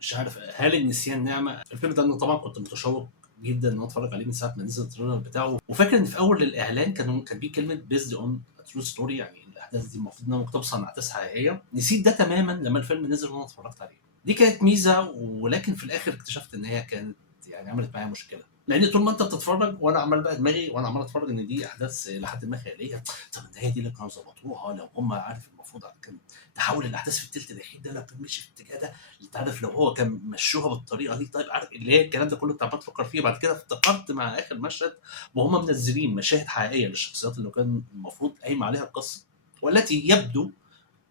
مش عارف هل النسيان نعمه. الفيلم ده انا طبعا كنت متشوق جدا ان انا اتفرج عليه من ساعه ما نزل التريلر بتاعه، وفاكر ان في اول الاعلان كان بيه كلمه بيزد اون ترو ستوري، يعني الاحداث دي المفروض انها مقتبسه عن احداث حقيقيه. نسيت ده تماما لما الفيلم نزل وانا اتفرجت عليه. دي كانت ميزه، ولكن في الاخر اكتشفت ان هي كانت يعني عملت معايا مشكله، لان طول ما انت بتتفرج وانا عمال بقى دماغي وانا عمال اتفرج ان دي احداث لحد ما خياليه. طب النهايه دي اللي كانوا ظبطوها، لو هم عارف المفروض كان تحول الاحداث في الثلث الاخير ده لو كان مشي في الاتجاه ده، انت عارف لو هو كان مشوها بالطريقه دي، طيب عارف اللي هي الكلام ده كله انت عمال تفكر فيه. بعد كده افتكرت مع اخر مشهد وهم منزلين مشاهد حقيقيه للشخصيات اللي كان المفروض قايم عليها القصه، والتي يبدو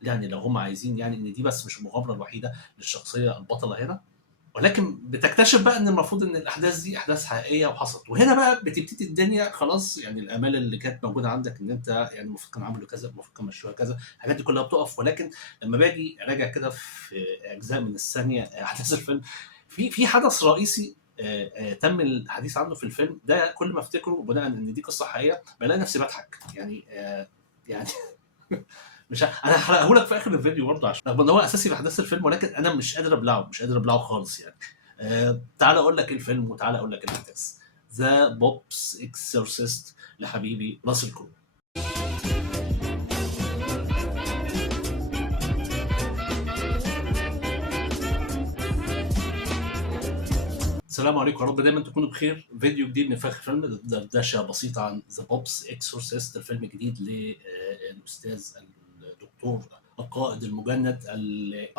يعني لو هم عايزين يعني ان دي بس مش المغامره الوحيده للشخصيه البطله هنا، ولكن بتكتشف بقى ان المفروض ان الاحداث دي احداث حقيقيه وحصلت. وهنا بقى بتبتدي الدنيا خلاص، يعني الامال اللي كانت موجوده عندك ان انت يعني المفروض كانوا عملوا كذا، المفروض كانوا مشوها كذا، الحاجات دي كلها بتقف. ولكن لما باجي اراجع كده في اجزاء من الثانيه احداث الفيلم، في حدث رئيسي تم الحديث عنه في الفيلم ده، كل ما افتكره بناء ان دي قصه حقيقيه بلاقي نفسي بضحك يعني يعني مش انا هحرقه لك في اخر الفيديو برضه، عشان رغم ان هو اساسي في احداث الفيلم ولكن انا مش قادر ابلعه، مش قادر ابلعه خالص يعني. تعال اقول لك ايه الفيلم وتعال اقول لك الاحداث. ذا بوبس اكسورسيست لحبيبي راسل كرو. السلام عليكم، يا رب دايما تكونوا بخير. فيديو جديد من فخ فيلم، دردشه بسيطه عن ذا بوبس اكسورسيست، الفيلم الجديد للاستاذ الدكتور القائد المجند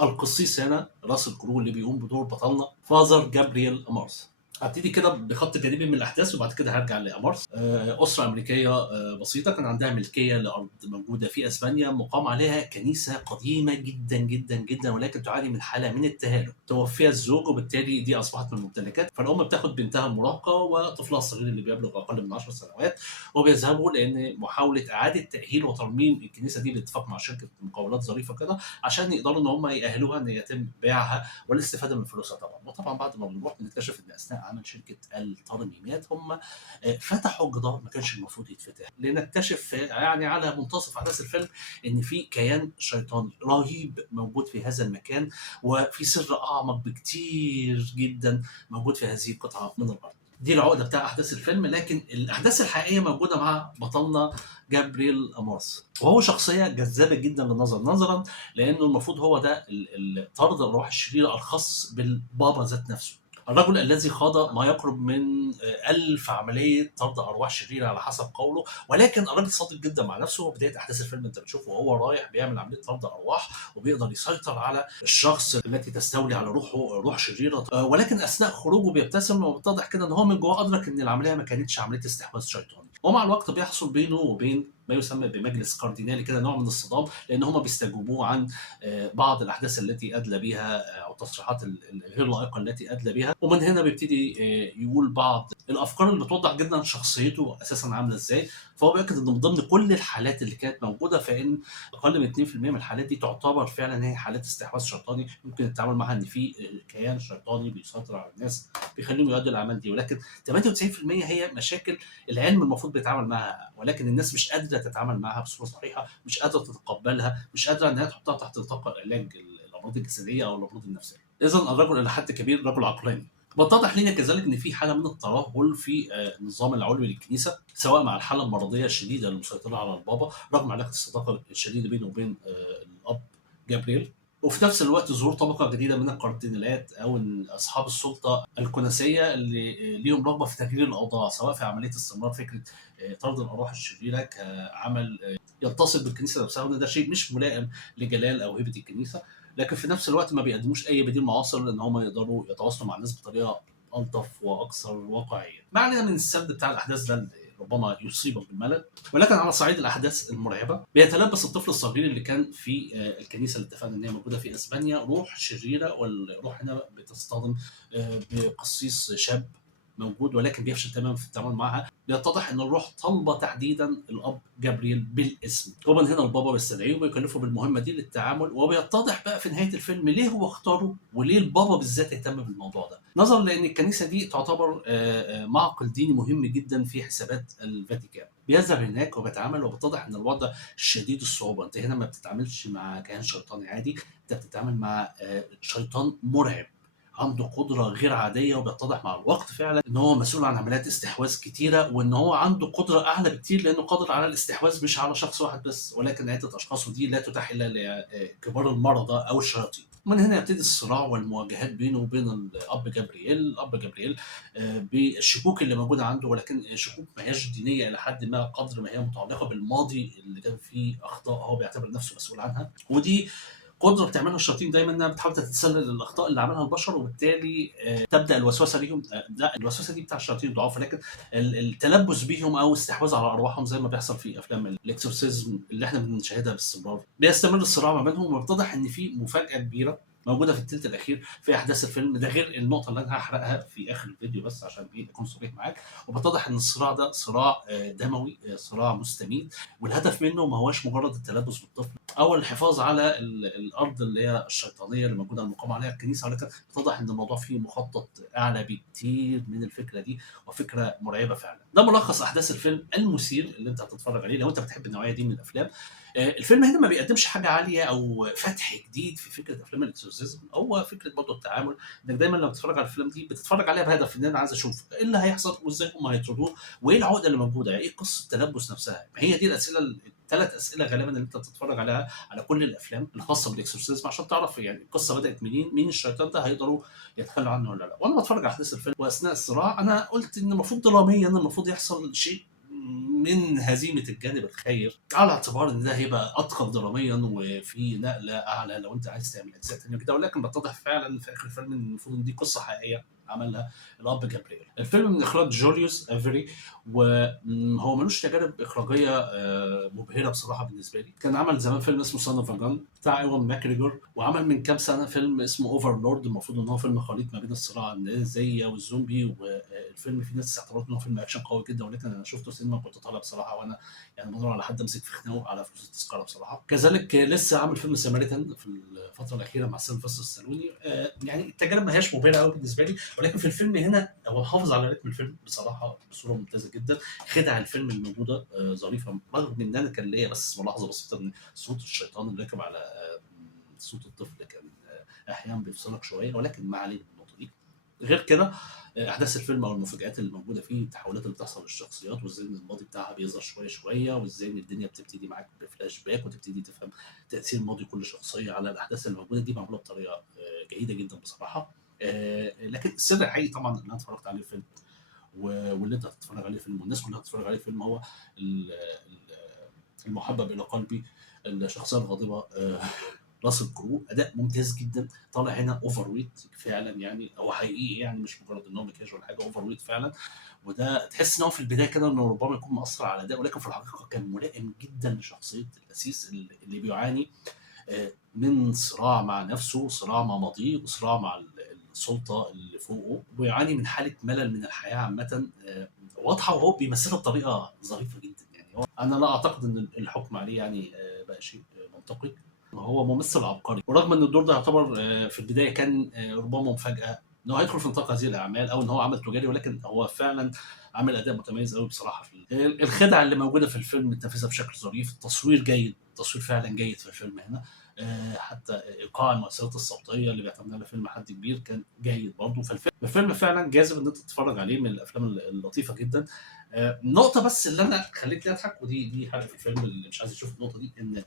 القسيس هنا راسل كرو، اللي بيقوم بدور بطلنا فازر جابرييل امارس. هبتدي كده بخط جانبي من الاحداث وبعد كده هرجع لامارس. اسره امريكيه بسيطه كان عندها ملكيه لارض موجوده في اسبانيا، مقام عليها كنيسه قديمه جدا جدا جدا، ولكن تعاني من حاله من التهالك. توفي الزوج وبالتالي دي اصبحت من الممتلكات، فالام بتاخد بنتها المراهقه وطفلها الصغير اللي بيبلغ اقل من 10 سنوات، وبيذهبوا لان محاوله اعاده تاهيل وترميم الكنيسه دي باتفاق مع شركه مقاولات ظريفه كده، عشان يقدروا ان هم يأهلوها ان يتم بيعها والاستفاده من فلوسها طبعا. وطبعا بعد ما بنروح بنكتشف ان اثناء عمل شركه الترميمات هم فتحوا جدار ما كانش المفروض يتفتح، لنكتشف يعني على منتصف احداث الفيلم ان في كيان شيطاني رهيب موجود في هذا المكان، وفي سر اعمق بكتير جدا موجود في هذه القطعه من الارض. دي العقده بتاع احداث الفيلم، لكن الاحداث الحقيقيه موجوده مع بطلنا جابرييل امارس، وهو شخصيه جذابه جدا للنظر، نظرا لانه المفروض هو ده طرد الارواح الشريره الخاص بالبابا ذات نفسه. الرجل الذي خاض ما يقرب من 1000 عملية طرد أرواح شريرة على حسب قوله، ولكن الراجل صادق جدا مع نفسه. وبداية أحداث الفيلم أنت بتشوفه وهو رايح بيعمل عملية طرد أرواح، وبيقدر يسيطر على الشخص التي تستولي على روحه روح شريرة، ولكن أثناء خروجه بيبتسم، وبيتضح كده إن هو من جوه أدرك إن العملية ما كانتش عملية استحواذ شيطاني. ومع الوقت بيحصل بينه وبين ما يسمى بمجلس كاردينالي كده نوع من الصدام، لان هم بيستجوبوه عن بعض الاحداث التي ادلى بها او التصريحات الغير لائقه التي ادلى بها. ومن هنا بيبتدي يقول بعض الافكار اللي بتوضح جدا شخصيته اساسا عامله ازاي. فهو بياكد ان من ضمن كل الحالات اللي كانت موجوده، فان اقل من 2% من الحالات دي تعتبر فعلا هي حالات استحواذ شيطاني، ممكن التعامل معها ان في كيان شيطاني بيسيطر على الناس بيخليهم يؤدوا الاعمال دي. ولكن 98% هي مشاكل العلم المفروض بيتعامل معها، ولكن الناس مش قادره تتعامل معها بصوره صحيحه، مش قادره تتقبلها، مش قادره انها تحطها تحت نطاق علاج الامراض الجسديه او الامراض النفسيه. اذا الرجل الى حد كبير رجل عقلاني. واتضح لنا كذلك ان في حاله من الترهل في النظام العلوي للكنيسه، سواء مع الحاله المرضيه الشديده المسيطره على البابا رغم علاقه الصداقه الشديده بينه وبين الاب جابرييل، وفي نفس الوقت ظهور طبقه جديده من الكاردينالات او اصحاب السلطه الكنسيه اللي ليهم رغبه في تغيير الاوضاع، سواء في عمليه استمرار فكره طرد الارواح الشريره كعمل يتصل بالكنيسه نفسها، وان ده شيء مش ملائم لجلال او هيبه الكنيسه، لكن في نفس الوقت ما بيقدموش اي بديل معاصر لان هم يقدروا يتواصلوا مع الناس بطريقه الطف واكثر واقعيه. معنى من السرد بتاع الاحداث ده ربما يصيبك بالملل، ولكن على صعيد الاحداث المرعبه بيتلبس الطفل الصغير اللي كان في الكنيسه اللي اتفقنا ان هي موجوده في اسبانيا روح شريره، والروح هنا بتصطدم بقسيس شاب موجود ولكن بيفشل تماما في التعامل معها. بيتضح ان الروح طالبه تحديدا الاب جابرييل بالاسم، ومن هنا البابا بيستدعيه وبيكلفه بالمهمه دي للتعامل. وبيتضح بقى في نهايه الفيلم ليه هو اختاره وليه البابا بالذات اهتم بالموضوع ده، نظرا لان الكنيسه دي تعتبر معقل ديني مهم جدا في حسابات الفاتيكان. بيذهب هناك وبيتعامل، وبيتضح ان الوضع شديد الصعوبه. انت هنا ما بتتعاملش مع كيان شيطاني عادي، انت بتتعامل مع شيطان مرعب، عنده قدرة غير عادية، وبيتضح مع الوقت فعلا ان هو مسؤول عن عمليات استحواذ كتيرة، وان هو عنده قدرة اعلى بكتير لانه قادر على الاستحواذ مش على شخص واحد بس ولكن عدة اشخاص، ودي لا تتاح الا لكبار المرضى او الشياطين. من هنا يبتدي الصراع والمواجهات بينه وبين الاب جابرييل. الاب جابرييل بالشكوك اللي موجوده عنده، ولكن شكوك ما هياش دينيه الى حد ما قدر ما هي متعلقه بالماضي اللي كان فيه اخطاء هو بيعتبر نفسه مسؤول عنها، ودي قدره بتعملها الشياطين دايما انها بتحاول تتسلل الاخطاء اللي عملها البشر، وبالتالي تبدا الوسوسه ليهم. لا، الوسوسه دي بتاع الشياطين ضعاف، لكن التلبس بيهم او استحواذ على ارواحهم زي ما بيحصل في افلام الاكسورسيزم اللي احنا بنشاهدها باستمرار. بيستمر الصراع ما بينهم، وبيتضح ان في مفاجاه كبيره موجوده في الثلث الاخير في احداث الفيلم ده، غير النقطه اللي انا هحرقها في اخر الفيديو بس عشان اكون صريح معاك. وبتضح ان الصراع ده صراع دموي، صراع مستميت، والهدف منه ما هوش مجرد التلبس بالطفل او الحفاظ على الارض اللي هي الشيطانيه اللي موجوده المقام عليها الكنيسه، ولكن بتضح ان الموضوع فيه مخطط اعلى بكتير من الفكره دي، وفكره مرعبه فعلا. ده ملخص احداث الفيلم المثير اللي انت هتتفرج عليه لو انت بتحب النوعيه دي من الافلام. الفيلم هنا ما بيقدمش حاجه عاليه او فتح جديد في فكره افلام الاكسورسيزم، هو فكره برضه التعامل، انك دايما لما بتتفرج على الافلام دي بتتفرج عليها بهدف ان انا عايز اشوف ايه اللي هيحصل وازاي هم هيطردوه وايه العقده اللي موجوده، ايه قصه التلبس نفسها. ما هي دي الاسئله، الثلاث اسئله غالبا اللي انت بتتفرج عليها على كل الافلام الخاصه بالاكسورسيزم عشان تعرف يعني القصه بدات منين، مين الشيطان ده، هيقدروا يتخلوا عنه ولا لا. وانا بتفرج على احداث الفيلم واثناء الصراع انا قلت ان المفروض دراميا المفروض يحصل شيء من هزيمه الجانب الخير، على اعتبار ان ده هيبقى اتقن دراميا وفي نقله اعلى لو انت عايز تعمل اجزاء ثانيه كده. ولكن بتضح فعلا في اخر الفيلم ان المفروض ان دي قصه حقيقيه عملها الاب جابرييل. الفيلم من اخراج جوليوس افري، وهو ملوش تجارب اخراجيه مبهره بصراحه بالنسبه لي. كان عمل زمان فيلم اسمه سان اوف جان بتاع ايوان ماكريجور، وعمل من كام سنه فيلم اسمه اوفرلورد، المفروض ان هو فيلم خليط ما بين الصراع النازيه والزومبي، والفيلم في ناس اعتبرت ان هو فيلم اكشن قوي جدا، ولكن انا شفته سينما كنت طالع بصراحه وانا يعني بدور على حد امسك في خناقه على فلوس التذكره بصراحه. كذلك لسه عامل فيلم ساماريتان في الفتره الاخيره مع سيلفستر ستالوني. يعني التجارب ما هياش مبهره قوي بالنسبه لي، ولكن في الفيلم هنا هو محافظ على رتم الفيلم بصراحه بصوره ممتازه جدا. خدع الفيلم الموجوده ظريفه، رغم ان انا كان ليا بس ملاحظه بسيطه ان صوت الشيطان اللي راكب على صوت الطفل كان احيانا بيفصلك شويه، ولكن ما علينا من النقطه دي. غير كده احداث الفيلم او المفاجات اللي موجوده فيه، التحولات اللي بتحصل للشخصيات، وازاي ان الماضي بتاعها بيظهر شويه شويه، وازاي ان الدنيا بتبتدي معاك بفلاش باك وتبتدي تفهم تاثير ماضي كل شخصيه على الاحداث اللي موجوده دي، معموله بطريقه جيده جدا بصراحه. لكن السر الحقيقي طبعا اللي انا اتفرجت عليه الفيلم واللي انت هتتفرج عليه فيلم والناس كلها هتتفرج عليه فيلم هو المحبب الى قلبي، الشخصيه الغاضبه راسل كرو. اداء ممتاز جدا، طالع هنا اوفر ويت فعلا، يعني هو حقيقي يعني مش مجرد ان هو مكياج ولا حاجه، اوفر ويت فعلا. وده تحس ان هو في البدايه كده انه ربما يكون مأثر على اداء، ولكن في الحقيقه كان ملائم جدا لشخصيه الاسيس اللي بيعاني من صراع مع نفسه، صراع مع ماضيه، وصراع مع السلطه اللي فوقه، ويعاني من حاله ملل من الحياه عامه واضحه، وهو بيمثلها بطريقه ظريفه جدا. يعني هو انا لا اعتقد ان الحكم عليه يعني بقى شيء منطقي. هو ممثل عبقري، ورغم ان الدور ده يعتبر في البدايه كان ربما مفاجاه انه هيدخل في نطاق هذه الاعمال او ان هو عمل تجاري، ولكن هو فعلا عامل اداء متميز قوي بصراحه. في الخدع اللي موجوده في الفيلم متنفذه بشكل ظريف، التصوير جيد، التصوير فعلا جيد في الفيلم هنا. حتى ايقاع المؤثرات الصوتيه اللي بيعتمد على فيلم حد كبير كان جيد برضه. فالفيلم فعلا جاذب ان انت تتفرج عليه، من الافلام اللطيفه جدا. نقطه بس اللي انا خلتني اضحك، ودي حاجه في الفيلم اللي مش عايز يشوف النقطه دي، ان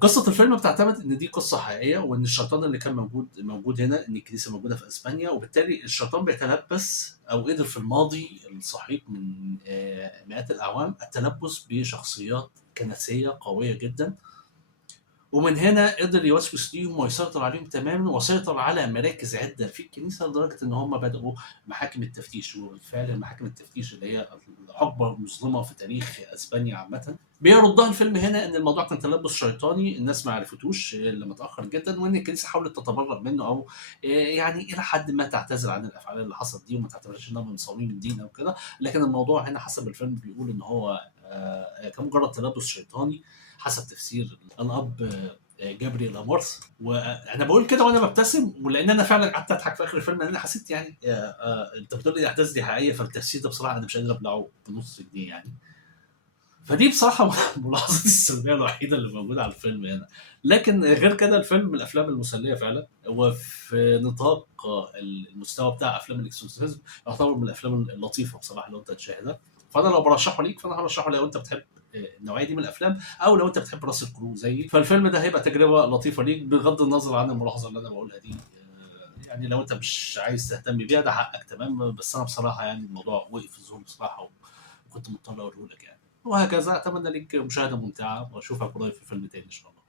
قصة الفيلم بتعتمد إن دي قصة حقيقية، وإن الشيطان اللي كان موجود هنا، إن الكنيسة موجودة في إسبانيا، وبالتالي الشيطان بيتلبس أو قدر في الماضي السحيق من مئات الأعوام التلبس بشخصيات كنسية قوية جدا، ومن هنا قدر يوسوس ليهم ويسيطر عليهم تماما، وسيطر على مراكز عده في الكنيسه لدرجه ان هم بداوا محاكم التفتيش. وبالفعل محاكم التفتيش اللي هي اكبر مظلمه في تاريخ اسبانيا عامه، بيردها الفيلم هنا ان الموضوع كان تلبس شيطاني، الناس ما عرفتوش الا متاخر جدا، وان الكنيسه حاولت تتبرأ منه، او يعني الى حد ما تعتذر عن الافعال اللي حصلت دي، وما تعتبرش انهم من صميم الدين او كده. لكن الموضوع هنا حسب الفيلم بيقول ان هو كان مجرد تلبس شيطاني حسب تفسير الاب جابرييل امورث. وانا بقول كده وانا ببتسم، ولان انا فعلا قعدت اضحك في اخر الفيلم، لان انا حسيت يعني انت بتقول لي الاحداث دي حقيقيه، فالتفسير ده بصراحه انا مش قادر ابلعه بنص جنيه يعني. فدي بصراحة ملاحظتي السلبية الوحيدة اللي موجودة على الفيلم هنا. لكن غير كده الفيلم من الأفلام المسلية فعلًا، وفي نطاق المستوى بتاع أفلام الإكسورسيزم يعتبر من الأفلام اللطيفة بصراحة اللي أنت تشاهدها. فأنا لو بارشحه ليك فأنا هارشحه لو أنت بتحب النوعية دي من الأفلام، أو لو أنت بتحب راسل كرو زيي، فالفيلم ده هيبقى تجربة لطيفة ليك بغض النظر عن الملاحظة اللي أنا باقولها دي. يعني لو أنت مش عايز تهتم بيها ده حقك تمام، بس أنا بصراحة يعني الموضوع وقف في الزور بصراحة، وكنت مضطر أقوله لك يعني. وهكذا أتمنى لك مشاهدة ممتعة وأشوفك قريب في فيلم تاني إن شاء الله.